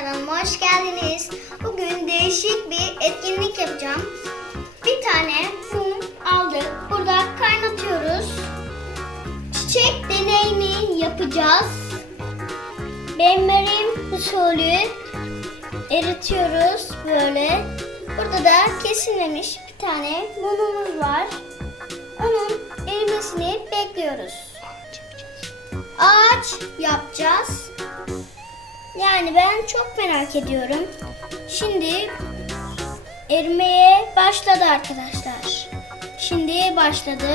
kanalıma hoş geldiniz. Bugün değişik bir etkinlik yapacağım. Bir tane mum aldık. Burada kaynatıyoruz. Çiçek deneyini yapacağız. Benmerim usulü eritiyoruz böyle. Burada da kesinlemiş bir tane mumumuz var. Onun erimesini bekliyoruz. Ağaç yapacağız. Yani ben çok merak ediyorum. Şimdi erimeye başladı arkadaşlar. Şimdi başladı.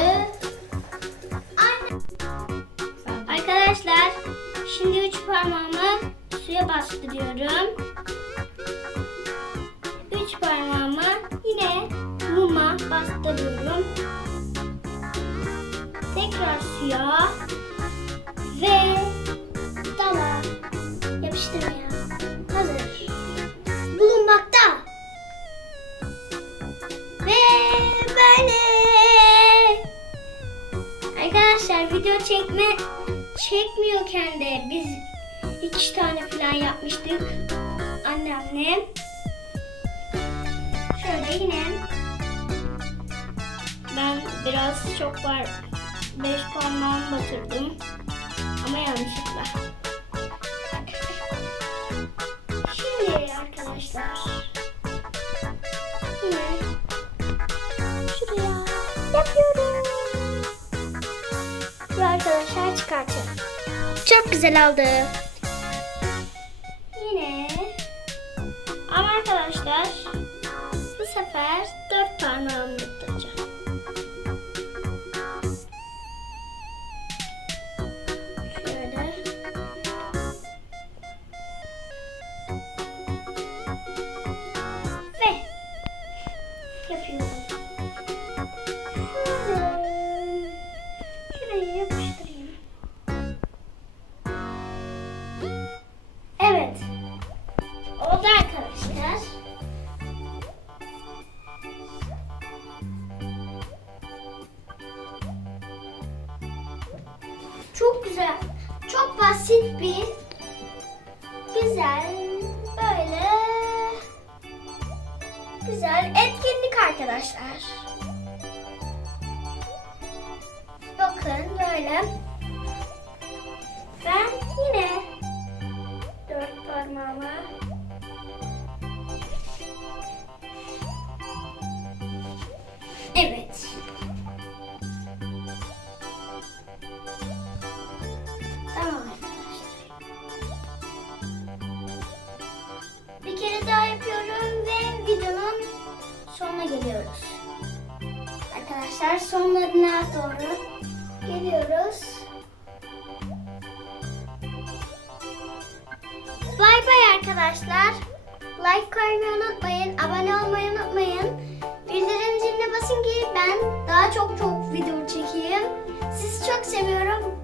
Arkadaşlar şimdi üç parmağımı suya bastırıyorum. Üç parmağımı yine muma bastırıyorum. Tekrar suya ve hazır. Bulunmakta. Ve böyle. Arkadaşlar video çekme çekmiyorken de biz iki tane falan yapmıştık annemle. Şöyle yine ben biraz çok var beş parmağımı batırdım ama yanlışlıkla. Arkadaşlar çıkartıyorum. Çok güzel oldu. Yine ama arkadaşlar bu sefer dört parmağımı Şuraya yapıştırayım. Evet. Oldu arkadaşlar. Çok güzel. Çok basit bir güzel böyle güzel etkinlik arkadaşlar. Böyle. Ben yine dört parmağımı Evet. Tamam. Bir kere daha yapıyorum ve videonun sonuna geliyoruz. Arkadaşlar sonlarına doğru geliyoruz. Bay bay arkadaşlar. Like koymayı unutmayın. Abone olmayı unutmayın. Bildirim ziline basın ki ben daha çok çok video çekeyim. Sizi çok seviyorum.